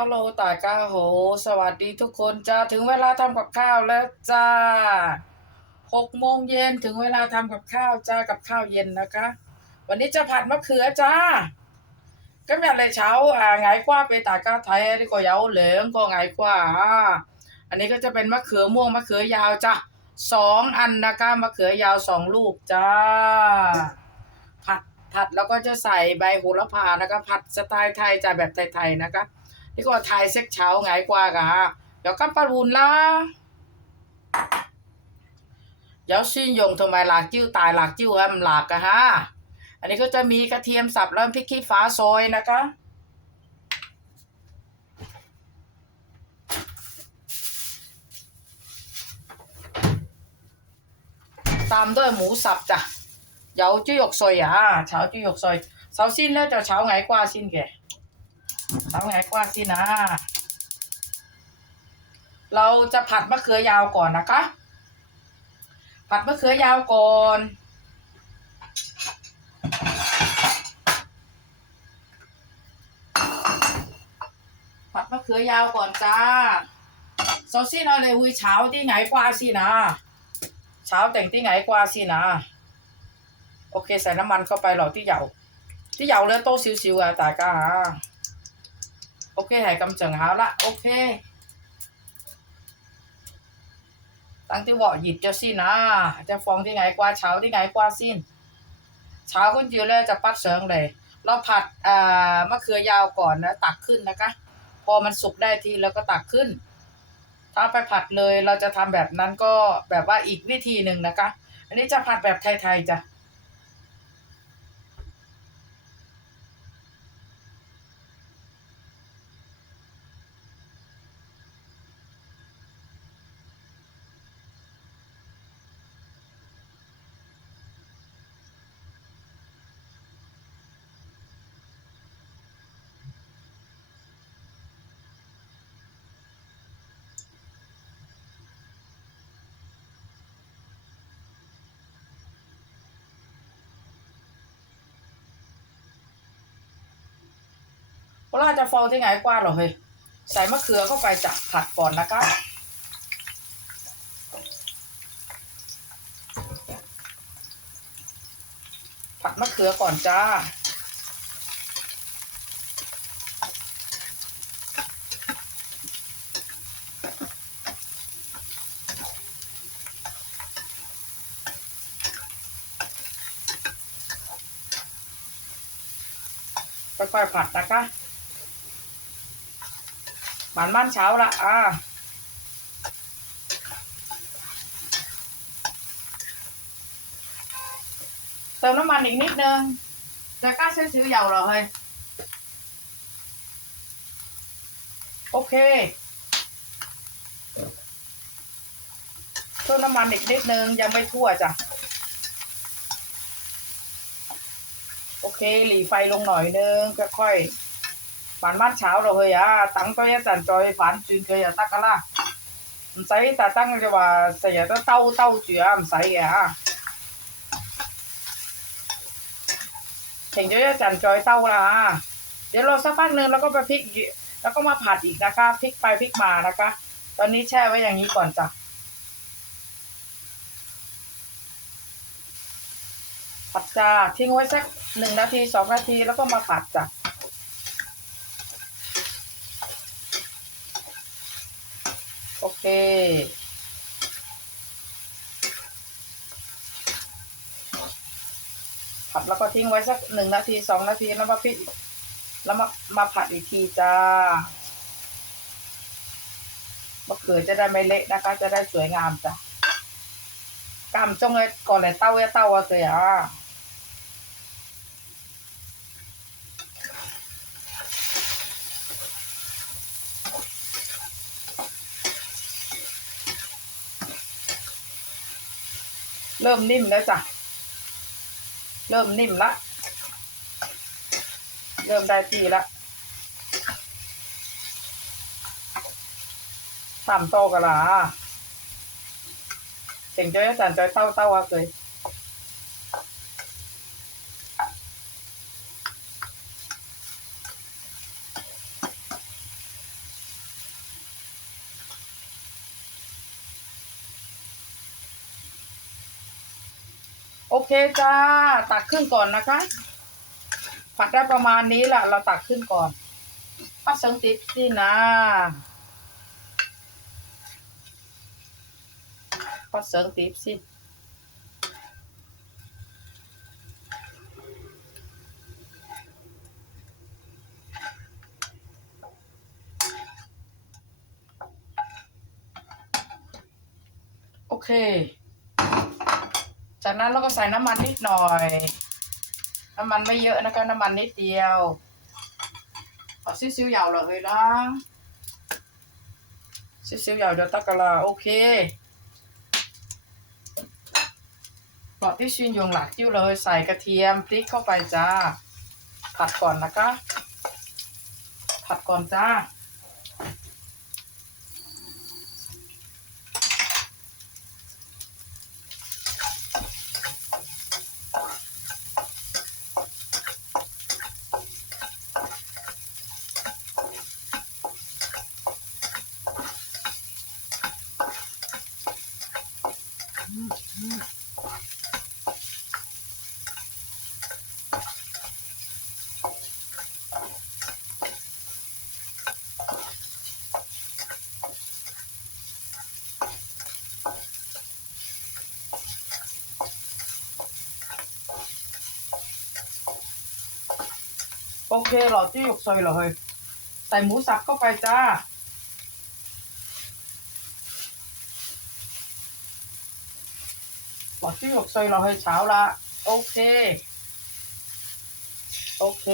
ฮัลโหลตายก้าโห สวัสดีทุกคนจ้าถึงเวลาทำกับข้าวแล้วจ้าหกโมงเย็นถึงเวลาทำกับข้าวจ้ากับข้าวเย็นนะคะ วันนี้จะผัดมะเขือจ้าก็แบบเลยเช้าอ่าไงกว่าไปตายก้าไทยนี่ก็เยาเหลืองก็ไงกว่า อันนี้ก็จะเป็นมะเขือม่วงมะเขือยาวจ้าสองอันนะคะมะเขือยาวสองลูกจ้า ผัดผัดแล้วก็จะใส่ใบโหระพานะคะ ผัดสไตล์ไทยจ้ะแบบไทยๆนะคะ 이거 달색ไ웅알과가 약간 빨 울라 giáo xuyên dùng thôi mà lạc chiêu tài lạc chiêu นหลัก cả ha อันนี้ก็จะมีกระเทียมสับแล้วพริกขี้ฟ้าซอยนะคะ ตามด้วยหมูสับจ้ะเยาจุยกซอยอะเช้าจุยกซอยเสาสิ้นแล้วจะเช้าไงกว่าสิ้นแก น้ำไงกว่าสินะ เราจะผัดมะเขือยาวก่อนนะคะ ผัดมะเขือยาวก่อนผัดมะเขือยาวก่อนจ้าซอสซี่นะเลยวุ้ยเช้าที่ไหนกว่าสินะเช้าแต่งที่ไหนกว่าสินะโอเคใส่น้ำมันเข้าไปหรอที่เหยาที่เหยาเลือโตสิวๆอะตายก้า ok hãy cầm trường háo lại ok tăng tiêu bỏ dịt cho xin จะฟอ phong đi ngày qua cháu đi ngày qua xin เช้าคุณจิวเลอร์จะปัดเสริงเลย เราผัดอ่ามะเขือยาวก่อนนะตักขึ้นนะคะ พอมันสุกได้ทีแล้วก็ตักขึ้น ถ้าไปผัดเลยเราจะทำแบบนั้นก็แบบว่าอีกวิธีหนึ่งนะคะ อันนี้จะผัดแบบไทยๆจ้ะ เราจะฟองที่ไงกว่าหรอเฮ้ยใส่มะเขือเข้าไปจับผัดก่อนนะคะผัดมะเขือก่อนจ้า ค่อยๆผัดนะคะ หมันมันเช้าละอ่าเติมน้ำมันอีกนิดนึงจะกล้าซื้อซื้อเหยาเหรอเฮ้ยโอเคเพิ่มน้ำมันอีกนิดนึงยังไม่ทั่วจ้ะโอเคหลีไฟลงหน่อยนึงค่อยๆ ฝันมัดเช้าเราเฮ้ยอ่ะตั้งตัวยันจอยฝันจุนเคยอ่ะตักกันละ唔使特登嘅话，成日都兜兜住啊，唔使嘅吓。停咗一阵再兜啦啊！เดี๋ยวรอสักพักหนึ่งแล้วก็ไปพลิกอีกแล้วก็มาผัดอีกนะคะพลิกไปพลิกมานะคะ ตอนนี้แช่ไว้อย่างนี้ก่อนจ้ะ ผัดจ้าทิ้งไว้สักหนึ่งนาทีสองนาทีแล้วก็มาผัดจ้ะ ผัดแล้วก็ทิ้งไว้สักหนึ่งนาทีสองนาทีแล้วมาพลิกแล้วมามาผัดอีกทีจ้ามะเขือจะได้ไม่เละนะคะ จะได้สวยงามจ้ะกำจงเลยก่อนเลยเต้าเต้าอะเสีย เริ่มนิ่มแล้วจ้ะ เริ่มนิ่มละ เริ่มได้ที่ละทำโตกันละเสียงจ้อยสันจ้อยเต้าเต้าอะเลย เคจ้า ตักขึ้นก่อนนะคะ ผัดได้ประมาณนี้แหละเราตักขึ้นก่อนป้าสิงติสินะป้าสิงติสิโอเค จากนั้นเราก็ใส่น้ำมันนิดหน่อย น้ำมันไม่เยอะนะคะน้ำมันนิดเดียวเอซิซิวเหยาวเลยนะซิซิวเหยาวเดี๋ยวตักกะลาโอเคปลอดที่ชินยงหลักจิ้วเลยใส่กระเทียมพริกเข้าไปจ้า ผัดก่อนนะคะ ผัดก่อนจ้า โอเคเหรอที่หยกซอยเหรอเฮ้ยใส่หมูสับเข้าไปจ้า หลอดที่หยกซอยเหรอเฮ้ยเช้าละโอเค โอเค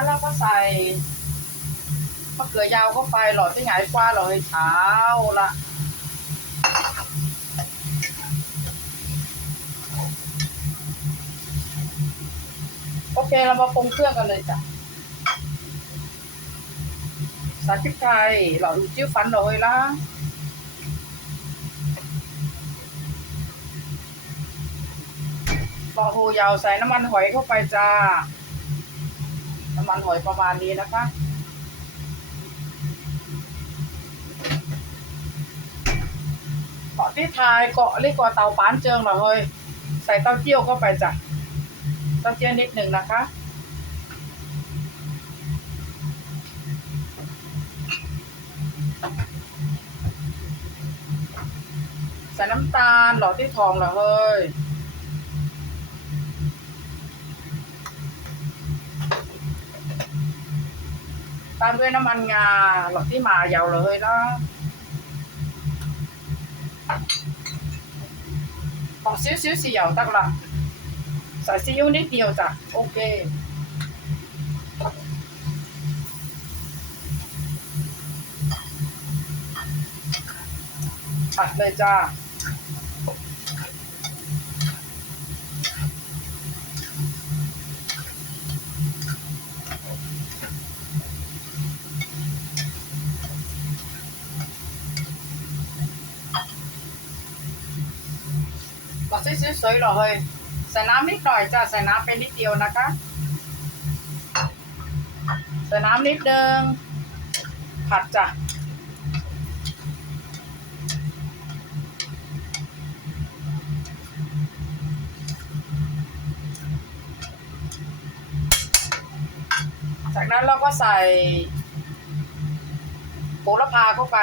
จากนั้นเราก็ใส่มะเขือยาวเข้าไปหลอดที่หงายกว้าหลอดให้เช้าละโอเคเรามาปรุงเครื่องกันเลยจ้ะใส่พริกไทยหลอดูจิ้วฟันหน่อยละหลอดหูยาวใส่น้ำมันหอยเข้าไปจ้า น้ำมันหอยประมาณนี้นะคะเกาะที่ทายเกาะเรียกว่าเตาปานเจิงเหรอเฮ้ยใส่เต้าเจี้ยวเข้าไปจ้ะเต้าเจี้ยวนิดหนึ่งนะคะใส่น้ำตาลหลอดที่ทองเหรอเฮ้ย ตามด้วยน้ำมันงาหลอดที่หมายาวเลยเนาะขอซิ้วซิ้ว สวยวจ้ะโอเคผัดเลยจ้าก็ซื้อสวยๆหรอเฮ้ยใส่น้ำนิดหน่อยจ้ะใส่น้ำไปนิดเดียวนะคะใส่น้ำนิดเดิงผัดจ้ะจากนั้นเราก็ใส่โหระพาเข้าไป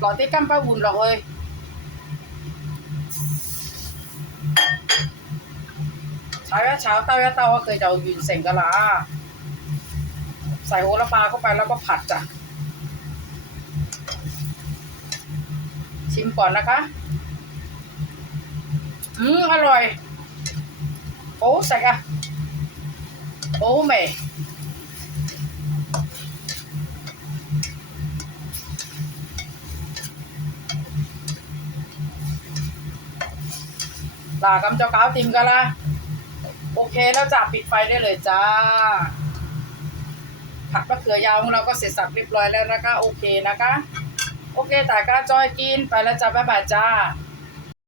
lò tí căm bao bùn lò ơi cháo á cháo tao á tao เคยจะเอายืนเสงกะลา ใส่โหระพาเข้าไปแล้วก็ผัดจ้ะ ชิมก่อนนะคะ อืม อร่อย โอ้ใส่อะโอ้แม่ลากำเจ้าก้าวติมกันละ โอเคแล้วจ้ะปิดไฟได้เลยจ้า ผัดมะเขือยาวของเราก็เสร็จสับเรียบร้อยแล้วนะคะโอเคนะคะ โอเคแต่กาจอยกินไปแล้วจ้าบ๊ายบายจ้า